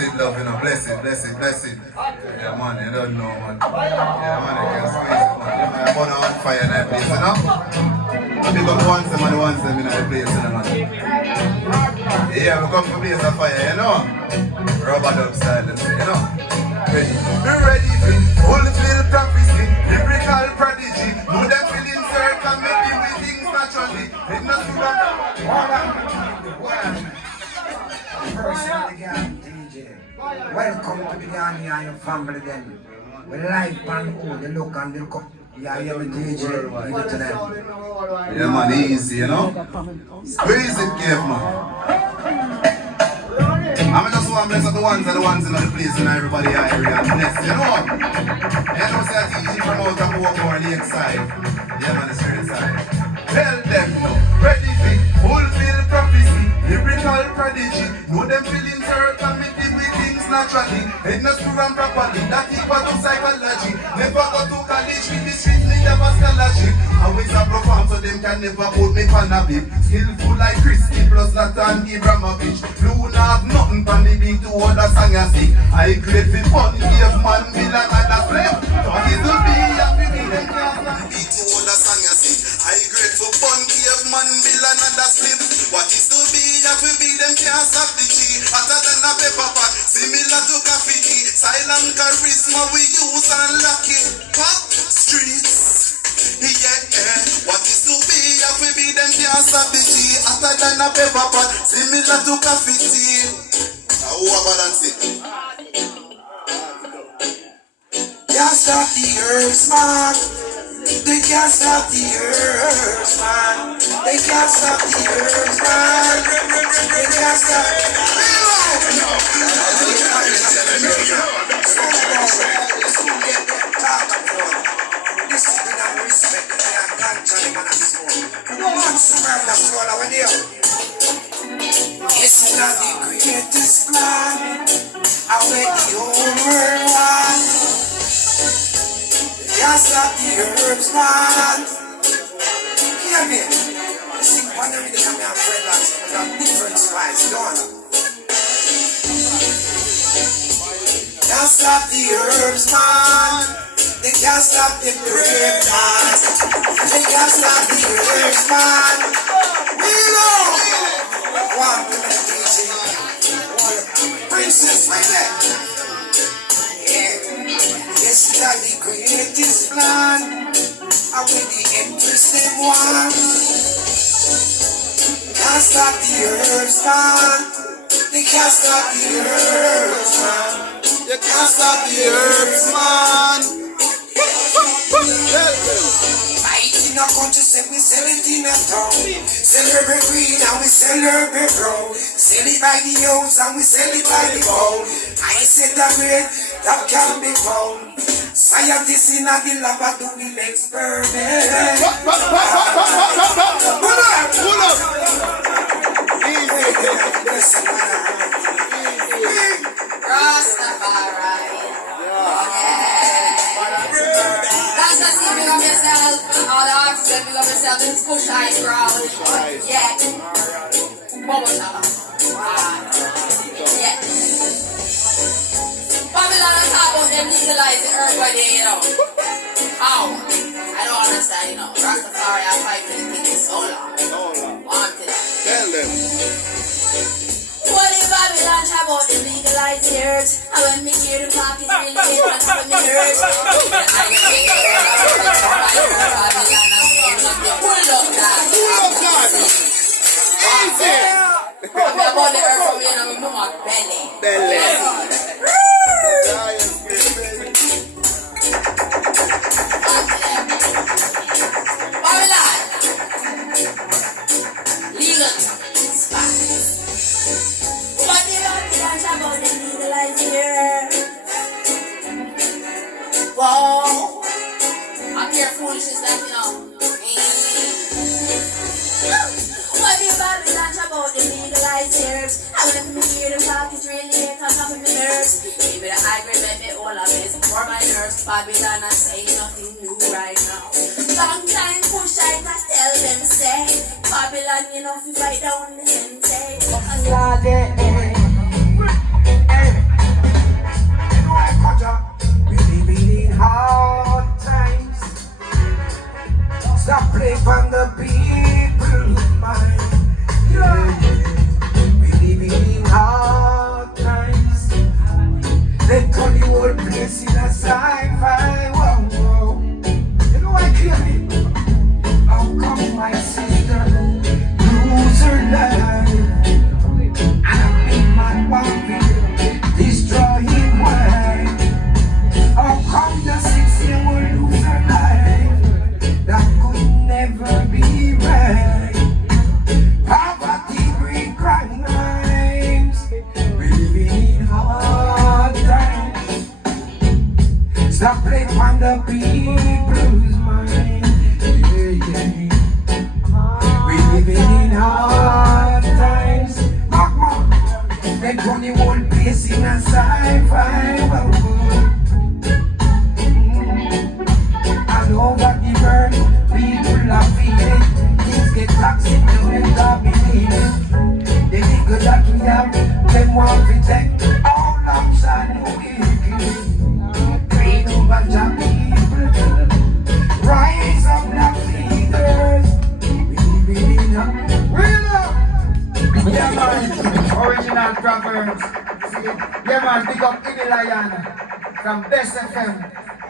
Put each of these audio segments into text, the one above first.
Blessed love, you know, blessed. Yeah, man, you don't know, man. Yeah, man, you can squeeze it, man. I'm on fire in that place, you know? I pick up once them and once them in that place, you know, man. Yeah, we come to blaze of fire, you know? Rubadub style, you know? Ready for fulfill prophecy, lyrical prodigy. Know them feeling certain and make you with things naturally. It's not too long. Personally, DJ. Welcome to the army and your family then. We live and all the look and the cup. Yeah, you're a DJ. Give it to them. Yeah, man, easy, you know? Squeeze it, Caveman. I'm just want to bless up the ones in the place and everybody area and bless, you know? You know, say it's easy from out of walk over the side. Yeah, man, the spirit side. Tell them no, ready for fulfill prophecy, lyrical prodigy. Know them feelings hurt and make it with things naturally. Head not to run properly, that equal to psychology. Never go to college with the street, me have a scholarship. Always a perform so them can never put me on a bib. Skillful like Christy plus Latan Ibrahimovic. Luna have nothing from the beat to other song you sing. I great for fun, give man, villain and a slave. What is to be happy with them can't stand beat to other song you sing. I great for fun, give man, villain and a slave. What is to be happy with them can't stop the G. Hotter than a pepper pot, similar to graffiti. Silent charisma we use and lock it. Pop streets. Yeah, what is to be if we be them can't stop the G. Hotter than a pepper pot, similar to graffiti. How about it? Can't stop the herbs, man. They can't stop the herbs, man. They can't stop the herbs, man. They can't stop the it's not the greatest plan. I went the whole world wide. Can't stop the herbs, man. Hear me. You see, one of them come here and friend us. We got different spice, don't we? Can't stop the herbs, man. They can't stop the brave dance. They can't stop the herbs, man. We know. One DJ. One princess right there. Yes, that the greatest plan. I will the Empress them one. Can't stop the herbs, man. They can't stop the herbs, man. You can't stop the herbs, man. Right in our country, say we sell it in a town. Sell herb green and we sell herb brown. Sell it by the ounce and we sell it by the pound. I said that great, that can be found. Scientists in the lab are doing experiments. Pull up. Rastafari. That's the big of yourself. All the artists that big of yourself. It's push high crowd. Yeah. Bubble shower. Yeah. Babylon on top of them legalizing herb by day, you know. How? I don't understand, you know. Rastafari are fighting the thing so long. Wanted. Tell them. What if Babylon talk about the legalized herbs? And when me hear the talk, it's really hit on top of me nerves. I get it, Babylon and pull up that. Easy. I'm about the herb from you and I'm not belly. Babylon. Legal. What do you want about the legalized here? Whoa. I'm here foolishness that, you know. What do you about the legalized herbs? I when me hear the talk, it's really hit on top of the nerves. Maybe the high grade let me all of this for my nerves. Babylon, I say nothing new right now. Long time push I can tell them say Babylon, you know, if you fight down the same day. Stop playing on the people's mind. Yeah, yeah. We living in hard times. Mama, they run the whole place in a sci-fi world. All over the world, people are feeling. Things get toxic, they will not believe it. They think that we have, them want to take all option wicked. Clean over the people. Rise up, black leaders. We live in a real love. Yeah man, original Proverbs. See, yeah man, big up Ibby Lion from Best FM.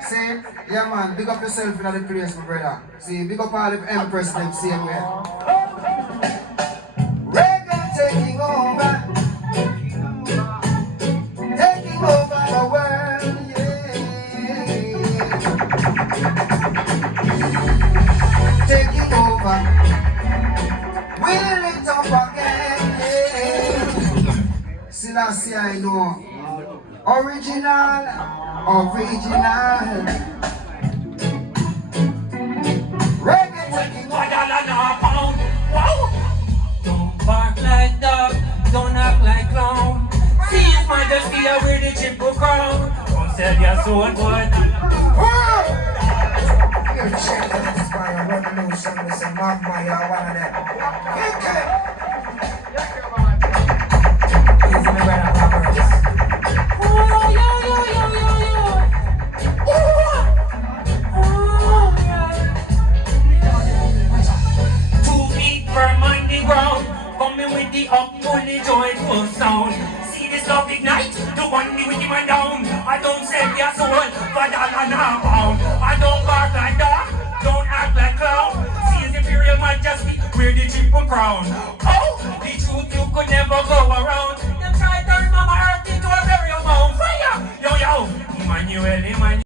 See, yeah man, big up yourself in the place, my brother. See, big up all the Empress them same way. Reggae taking over. Taking over the world, yeah. Taking over. Will it up again, yeah. Selassie, I know. Original. Reggae taking $1 Wow! Don't bark like dog, don't act like clown. See his majesty, I wear the triple crown. Don't sell your soul, boy. You're checking this by a revolution. This is Magma, you're one of them. Okay. Easy, my brother, Proverbs. Coming with the up, fully joyful sound. See this love ignite, the one with him and down. I don't sell your soul for $1 I don't bark like dog, don't act like clown. See his imperial majesty, wear the triple crown. Oh, the truth you could never go around. You try to turn my heart into a burial mound. Fire, yo yo, Emmanuel, Emmanuel.